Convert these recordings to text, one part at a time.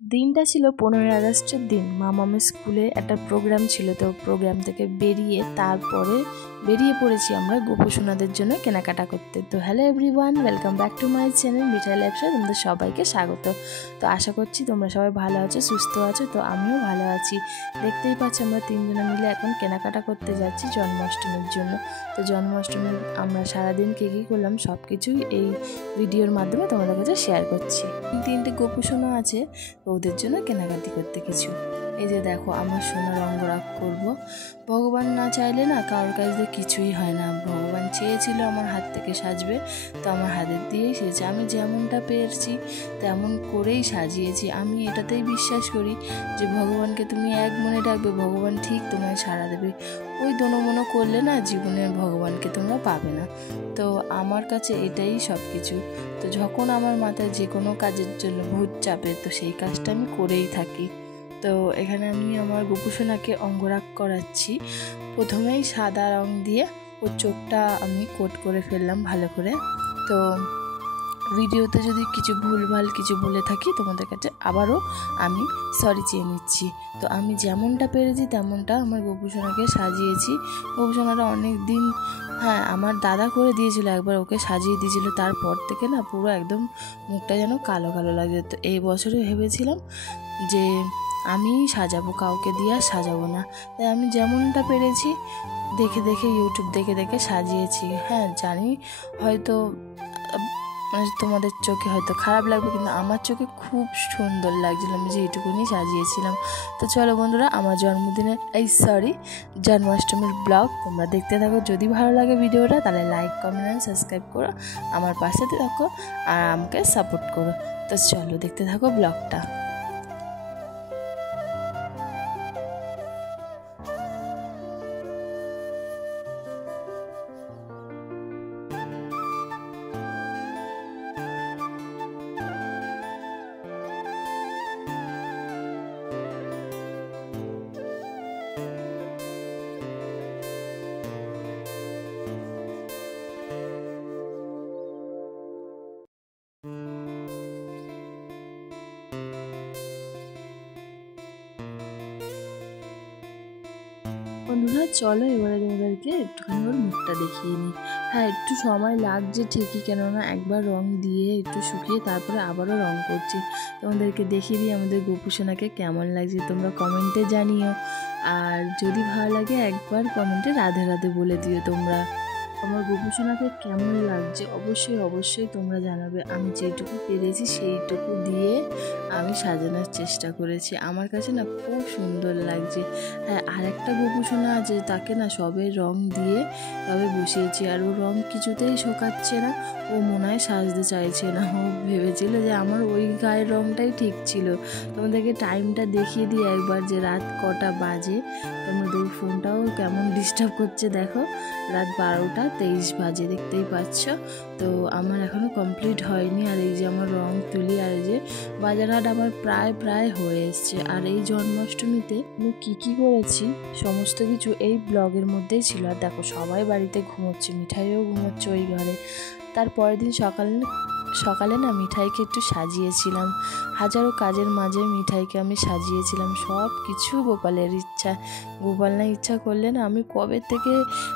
দিনটা ছিল 15ই আগস্টের দিন। মামামের স্কুলে একটা প্রোগ্রাম ছিল, তো প্রোগ্রাম থেকে তারপরে বেরিয়ে পড়েছি আমরা গোপুসোনাদের জন্য কেনাকাটা করতে। তো hello everyone, welcome back to my channel Mithai lifestyle. তোমাদের সবাইকে স্বাগত। তো আশা করছি তোমরা সবাই ভালো আছো, সুস্থ আছো। তো আমিও ভালো আছি। দেখতেই পাচ্ছি আমরা তিনজনে মিলে এখন কেনাকাটা করতে যাচ্ছি জন্মাষ্টমীর জন্য। তো জন্মাষ্টমীর আমরা সারাদিন কী করলাম সব কিছুই এই ভিডিওর মাধ্যমে তোমাদের কাছে শেয়ার করছি। তিনটে গোপুসোনা আছে, ওদের জন্য কেনাকাটি করতে কিছু। এই যে দেখো, আমার সোনার অঙ্গরাগ করবো। ভগবান না চাইলে না কারোর কাছে কিছুই হয় না। ভগবান চেয়েছিল আমার হাত থেকে সাজবে, তো আমার হাতের দিয়েই সেজে আমি যেমনটা পেরেছি তেমন করেই সাজিয়েছি। আমি এটাতেই বিশ্বাস করি যে ভগবানকে তুমি এক মনে ডাকবে, ভগবান ঠিক তোমায় সাড়া দেবে। ওই দোনোমনো করলে না জীবনের ভগবানকে তোমরা পাবে না। তো আমার কাছে এটাই সব কিছু। তো যখন আমার মাথায় যে কোনো কাজের জন্য ভূত চাপে, তো সেই কাজটা আমি করেই থাকি। তো এখানে আমি আমার গোপুসোনাকে অঙ্গরাগ করাচ্ছি। প্রথমেই সাদা রং দিয়ে ওর চোখটা আমি কোট করে ফেললাম ভালো করে। তো ভিডিওতে যদি কিছু ভুলভাল কিছু বলে থাকি তোমাদের কাছে আবারও আমি সরি চেয়ে নিচ্ছি। তো আমি যেমনটা পেরেছি তেমনটা আমার গোপুসোনাকে সাজিয়েছি। গোপুসোনাটা অনেক দিন আমার দাদা করে দিয়েছিল, একবার ওকে সাজিয়ে দিয়েছিল। তারপর থেকে না পুরো একদম মুখটা যেন কালো কালো লাগে। তো এই বছরে ভেবেছিলাম যে আমি সাজাবো, কাউকে দিয়ে আর সাজাবো না। তাই আমি যেমনটা পেরেছি দেখে দেখে ইউটিউব দেখে দেখে সাজিয়েছি। জানি হয়তো তোমাদের চোখে হয়তো খারাপ লাগবে, কিন্তু আমার চোখে খুব সুন্দর লাগছিল। আমি যে এইটুকুনি সাজিয়েছিলাম। তো চলো বন্ধুরা, আমার জন্মাষ্টমীর ব্লগ তোমরা দেখতে থাকো। যদি ভালো লাগে ভিডিওটা তাহলে লাইক, কমেন্ট আর সাবস্ক্রাইব করো, আমার পাশে থাকো আর আমাকে সাপোর্ট করো। তো চলো দেখতে থাকো ব্লগটা। বন্ধুরা চলো এবারে তোমাদেরকে একটুখানি ওর মুখটা দেখিয়ে নিই। একটু সময় লাগছে ঠিকই, কেননা একবার রং দিয়ে একটু শুকিয়ে তারপরে আবারও রং করছি। তোমাদেরকে দেখিয়ে দিই আমাদের গোপুসোনাকে কেমন লাগছে, তোমরা কমেন্টে জানিও। আর যদি ভালো লাগে একবার কমেন্টে রাধে রাধে বলে দিও তোমরা। আমার গোপুসোনাকে কেমন লাগছে অবশ্যই তোমরা জানাবে। আমি যেটুকু পেরেছি সেইটুকু দিয়ে আমি সাজানোর চেষ্টা করেছি। আমার কাছে না খুব সুন্দর লাগছে। আর একটা গোপুসোনা আছে, তাকে না সবে রং দিয়ে তবে বসিয়েছি, আর ও রং কিছুতেই শোকাচ্ছে না। ও মনে হয় সাজতে চাইছে না। ও ভেবেছিল যে আমার ওই গায়ের রংটাই ঠিক ছিল। তোমাদেরকে টাইমটা দেখিয়ে দিই একবার যে রাত কটা বাজে। তোমাদের ফোনটাও কেমন ডিস্টার্ব করছে দেখো, রাত 12:23 বাজে, দেখতেই পাচ্ছ। তো আমার এখনও কমপ্লিট হয়নি। আর এই যে আমার রং তুলি, আর এই যে বাজারহাট আমার প্রায় হয়ে এসছে। আর এই জন্মাষ্টমীতে আমি কী করেছি সমস্ত কিছু এই ব্লগের মধ্যেই ছিল। আর দেখো সবাই বাড়িতে ঘুমোচ্ছে, মিঠাইও ঘুমোচ্ছে ওই ঘরে। তারপরের দিন সকালে না মিঠাইকে একটু সাজিয়েছিলাম। হাজারো কাজের মাঝে মিঠাইকে আমি সাজিয়েছিলাম। সব কিছু গোপালের ইচ্ছা। গোপাল না ইচ্ছা করলে না আমি কবে থেকে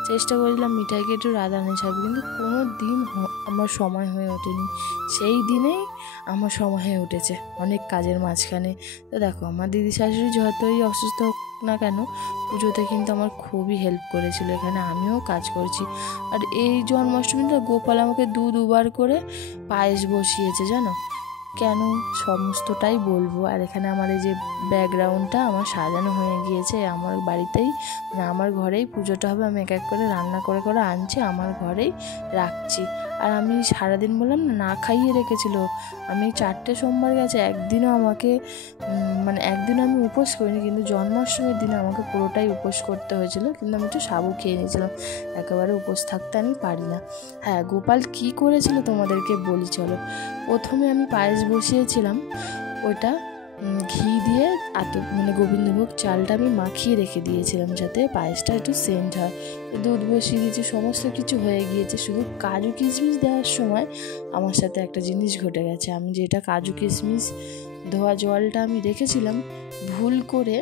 চেষ্টা করেছিলাম মিঠাইকে একটু রাধারানি সাজবো, কিন্তু কোনো দিন আমার সময় হয়ে ওঠেনি। সেই দিনেই আমার সময় হয়ে উঠেছে অনেক কাজের মাঝখানে। তো দেখো আমার দিদি শাশুড়ি যতই অসুস্থ হোক না কেন, পুজোতে কিন্তু আমার খুবই হেল্প করেছিল। এখানে আমিও কাজ করছি। আর এই জন্মাষ্টমীটা গোপাল আমাকে দুবার করে পায়েস বসিয়েছে, জানো কেন সমস্তটাই বলবো। আর এখানে আমার এই যে ব্যাকগ্রাউন্ডটা আমার সাজানো হয়ে গিয়েছে। আমার বাড়িতেই আমার ঘরেই পুজোটা হবে। আমি এক করে রান্না করে আনছি, আমার ঘরেই রাখছি। আর আমি সারাদিন বললাম না খাইয়ে রেখেছিল। আমি 4টে সোমবার গেছে, একদিনও আমাকে একদিন আমি উপোস করিনি, কিন্তু জন্মাষ্টমীর দিনে আমাকে পুরোটাই উপোস করতে হয়েছিল। কিন্তু আমি একটু সাবু খেয়ে নিয়েছিলাম, একেবারে উপোস থাকতে আমি পারি না। গোপাল কি করেছিল তোমাদেরকে বলি চলো। প্রথমে আমি পায়েস বসিয়েছিলাম, ওটা ঘি দিয়ে মানে গোবিন্দভোগ চালটা আমি মাখিয়ে রেখে দিয়েছিলাম যাতে পায়েসটা একটু সেন্ট হয়। দুধ বসিয়ে দিয়েছি, সমস্ত কিছু হয়ে গিয়েছে, শুধু কাজু কিশমিশ দেওয়ার সময় আমার সাথে একটা জিনিস ঘটে গেছে। আমি যেটা কাজু কিশমিশ ধোয়া জলটা আমি রেখেছিলাম, ভুল করে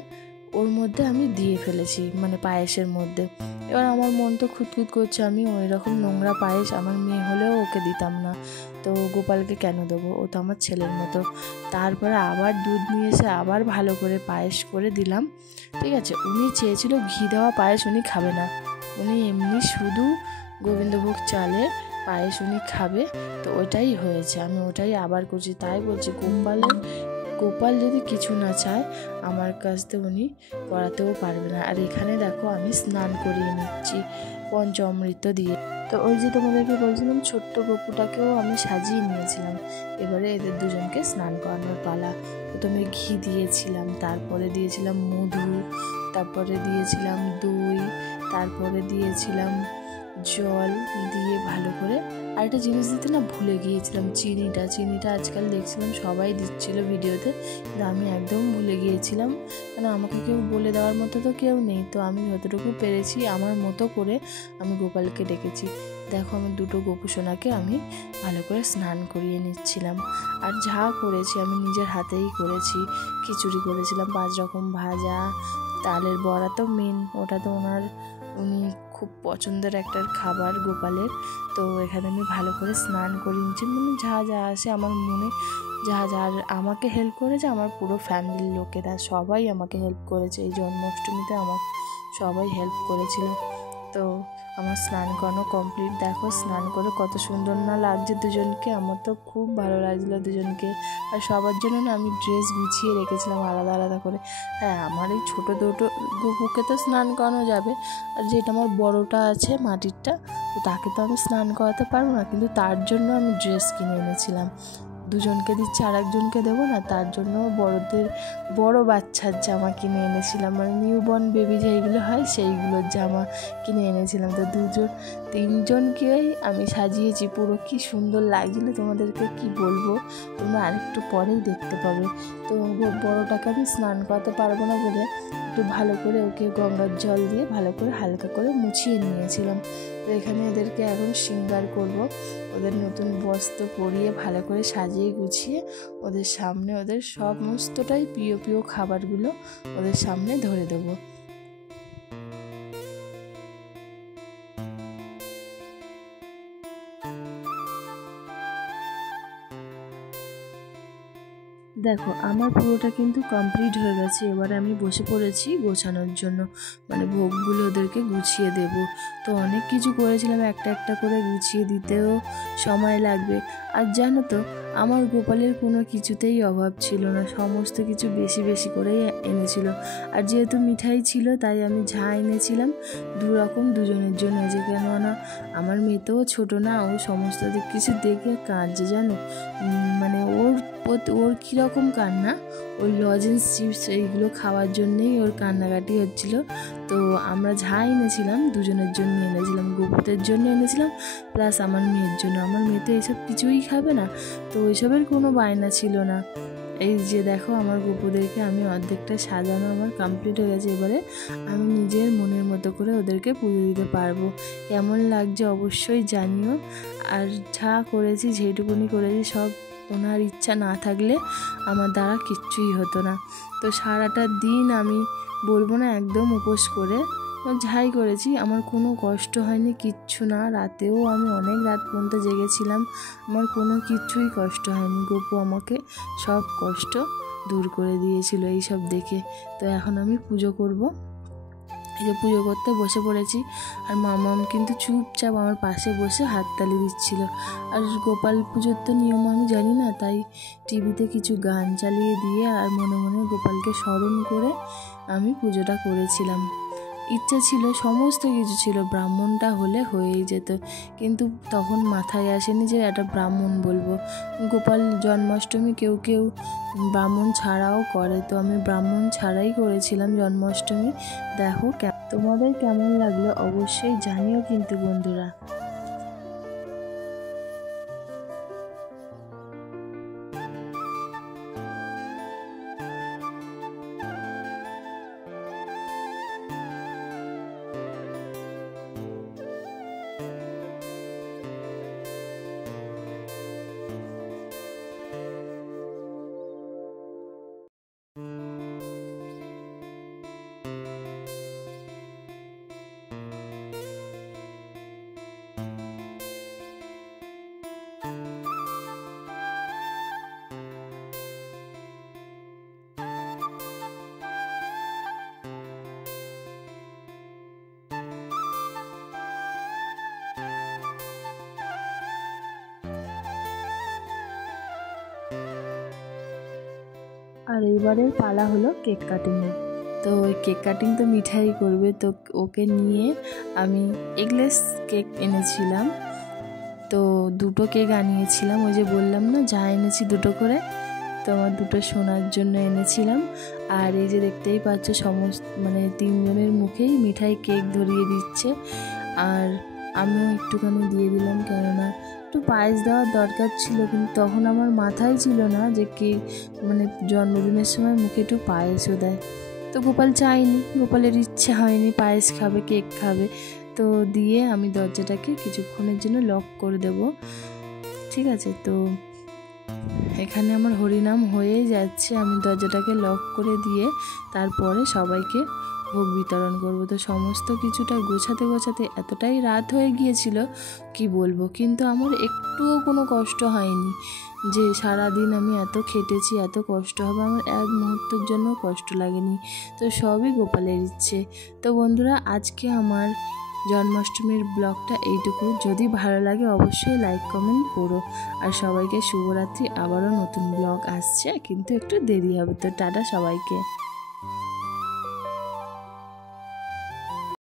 ওর মধ্যে আমি দিয়ে ফেলেছি, মানে পায়েসের মধ্যে। এবার আমার মন তো খুঁতখুত করছে, আমি ওই রকম নোংরা পায়েস আমার মেয়ে হলেও ওকে দিতাম না, তো গোপালকে কেন দেবো, ও তো আমার ছেলের মতো। তারপরে আবার দুধ নিয়ে এসে আবার ভালো করে পায়েস করে দিলাম। ঠিক আছে, উনি চেয়েছিল ঘি দেওয়া পায়েস, উনি খাবে না, উনি এমনি শুধু গোবিন্দভোগ চালের পায়েস উনি খাবে, তো ওটাই হয়েছে। আমি ওটাই আবার করছি। তাই বলছি, গোপাল যদি কিছু না চায় আমার কাছ থেকে উনি করাতেও পারবে না। আর এখানে দেখো আমি স্নান করিয়ে নিচ্ছি পঞ্চামৃত দিয়ে। তো ওই যে তোমাদেরকে বলছিলাম ছোট্ট গপুটাকেও আমি সাজিয়ে নিয়েছিলাম। এবারে এদের দুজনকে স্নান করানোর পালা। প্রথমে ঘি দিয়েছিলাম, তারপরে দিয়েছিলাম মধু, তারপরে দিয়েছিলাম দই, তারপরে দিয়েছিলাম জল দিয়ে ভালো করে। আর একটা জিনিস দিতে না ভুলে গিয়েছিলাম, চিনিটা আজকাল দেখছিলাম সবাই দিচ্ছিল ভিডিওতে, কিন্তু আমি একদম ভুলে গিয়েছিলাম, কেন আমাকে কেউ বলে দেওয়ার মতো তো কেউ নেই। তো আমি যতটুকু পেরেছি আমার মতো করে আমি গোপালকে ডেকেছি। দেখো আমি দুটো গোপুসোনাকে আমি ভালো করে স্নান করিয়ে নিচ্ছিলাম। আর যা করেছি আমি নিজের হাতেই করেছি। খিচুড়ি করেছিলাম 5 রকম ভাজা, তালের বড়া তো মেন, ওটা তো উনি খুব পছন্দের একটা খাবার গোপালের। তো এখানে আমি ভালো করে স্নান করিয়ে নিচ্ছি, মানে যা আসে আমার মনে, যা আমাকে হেল্প করেছে আমার পুরো ফ্যামিলির লোকেরা সবাই আমাকে হেল্প করেছে। এই জন্মাষ্টমীতে আমার সবাই হেল্প করেছিল। তো আমার স্নান করানো কমপ্লিট। দেখো স্নান করে কত সুন্দর না লাগছে দুজনকে, আমার তো খুব ভালো লাগছিলো দুজনকে। আর সবার জন্য না আমি ড্রেস গুছিয়ে রেখেছিলাম আলাদা আলাদা করে। হ্যাঁ, আমার এই ছোটো দুটো গপুকে তো স্নান করানো যাবে, আর যেটা আমার বড়টা আছে মাটিরটা, তো তাকে তো আমি স্নান করাতে পারবো না, কিন্তু তার জন্য আমি ড্রেস কিনে এনেছিলাম। দুজনকে দিচ্ছি, আর একজনকে দেবো না, তার জন্য বড় বাচ্চার জামা কিনে এনেছিলাম, মানে নিউবর্ন বেবি যেইগুলো হয় সেইগুলোর জামা কিনে এনেছিলাম। তো তিনজনকেই আমি সাজিয়েছি পুরো, কি সুন্দর লাগছিলো তোমাদেরকে কি বলবো, তোমরা আরেকটু পরেই দেখতে পাবে। তো বড়টাকে আমি স্নান করাতে পারবো না বলে একটু ভালো করে ওকে গঙ্গার জল দিয়ে ভালো করে হালকা করে মুছিয়ে নিয়েছিলাম। তো এখানে এদেরকে এখন শৃঙ্গার করব, ওদের নতুন বস্ত্র পরিয়ে ভালো করে সাজিয়ে গুছিয়ে ওদের সামনে ওদের সমস্তটাই প্রিয় খাবারগুলো ওদের সামনে ধরে দেবো। দেখো আমার পুরোটা কিন্তু কমপ্লিট হয়ে গেছে। এবারে আমি বসে পড়েছি গোছানোর জন্য, মানে ভোগগুলো ওদেরকে গুছিয়ে দেব। তো অনেক কিছু করেছিলাম, একটা একটা করে গুছিয়ে দিতেও সময় লাগবে। আর জানো তো আমার গোপালের কোনো কিছুতেই অভাব ছিল না, সমস্ত কিছু বেশি বেশি করেই এনেছিল। আর যেহেতু মিঠাই ছিল তাই আমি যা এনেছিলাম 2 রকম দুজনের জন্য, যে কেননা আমার মেয়ে তো ছোটো না, ও সমস্ত কিছু দেখে কাঁদছে জানো, মানে ওর কীরকম কান্না, ওই লজেন্স চিপস এইগুলো খাওয়ার জন্যেই ওর কান্নাকাটি হচ্ছিলো। তো আমরা যা এনেছিলাম দুজনের জন্য এনেছিলাম, গোপুদের জন্য এনেছিলাম প্লাস আমার মেয়ের জন্য। আমার মেয়ে তো এইসব কিছুই খাবে না, তো ওইসবের কোনো বায়না ছিল না। এই যে দেখো আমার গোপুদেরকে আমি অর্ধেকটা সাজানো আমার কমপ্লিট হয়ে গেছে। এবারে আমি নিজের মনের মতো করে ওদেরকে পুজো দিতে পারবো। কেমন লাগছে অবশ্যই জানিও। আর যা করেছি যেটুকুনি করেছি সব ওনার ইচ্ছা না থাকলে আমার দ্বারা কিচ্ছুই হতো না। তো সারাটা দিন আমি বলবো না একদম উপোস করে যাই করেছি, আমার কোনো কষ্ট হয়নি, কিচ্ছু না। রাতেও আমি অনেক রাত পর্যন্ত জেগেছিলাম, আমার কোনো কিচ্ছুই কষ্ট হয়নি। গপু আমাকে সব কষ্ট দূর করে দিয়েছিল এইসব দেখে। তো এখন আমি পুজো করব। এই যে পুজো করতে বসে পড়েছি, আর মামাম কিন্তু চুপচাপ আমার পাশে বসে হাততালি দিচ্ছিল। আর গোপাল পুজোর তো নিয়ম আমি জানি না, তাই টিভিতে কিছু গান চালিয়ে দিয়ে আর মনে মনে গোপালকে স্মরণ করে আমি পুজোটা করেছিলাম। ইচ্ছা ছিল, সমস্ত কিছু ছিল, ব্রাহ্মণটা হলে হয়েই যেত, কিন্তু তখন মাথায় আসেনি যে একটা ব্রাহ্মণ বলবো। গোপাল জন্মাষ্টমী কেউ কেউ ব্রাহ্মণ ছাড়াও করে, তো আমি ব্রাহ্মণ ছাড়াই করেছিলাম জন্মাষ্টমী। দেখো তোমাদের কেমন লাগলো অবশ্যই জানিও কিন্তু বন্ধুরা। আর এইবারের পালা হলো কেক কাটিংয়ের। তো ওই কেক কাটিং তো মিঠাই করবে, তো ওকে নিয়ে আমি এগলেস কেক এনেছিলাম। তো 2টো কেক আনিয়েছিলাম, ওই যে বললাম না যা এনেছি 2টো করে, তো আমার 2টো সোনার জন্য এনেছিলাম। আর এই যে দেখতেই পাচ্ছ সমস্ত 3 জনের মুখেই মিঠাই কেক ধরিয়ে দিচ্ছে, আর আমিও একটুখানি দিয়ে দিলাম, কেননা একটু পায়েস দেওয়ার দরকার ছিল, কিন্তু তখন আমার মাথায় ছিল না যে কেক জন্মদিনের সময় মুখে একটু পায়েসও দেয়। তো গোপাল চায়নি, গোপালের ইচ্ছে হয়নি পায়েস খাবে, কেক খাবে। তো দিয়ে আমি দরজাটাকে কিছুক্ষণের জন্য লক করে দেব, ঠিক আছে। তো এখানে আমার হরিনাম হয়েই যাচ্ছে, আমি দরজাটাকে লক করে দিয়ে তারপরে সবাইকে ভোগ বিতরণ করব। তো সমস্ত কিছুটা গোছাতে এতটাই রাত হয়ে গিয়েছিল কি বলবো, কিন্তু আমার একটুও কোনো কষ্ট হয়নি, যে সারাদিন আমি এত খেটেছি, এত কষ্ট হবে আমার এক মুহূর্তের জন্য কষ্ট লাগেনি। তো সবই গোপালের ইচ্ছে। তো বন্ধুরা, আজকে আমার জন্মাষ্টমীর ব্লগটা এইটুকু। যদি ভালো লাগে অবশ্যই লাইক কমেন্ট করো, আর সবাইকে শুভরাত্রি। আবারও নতুন ব্লগ আসছে, কিন্তু একটু দেরি হবে। তো টাটা সবাইকে।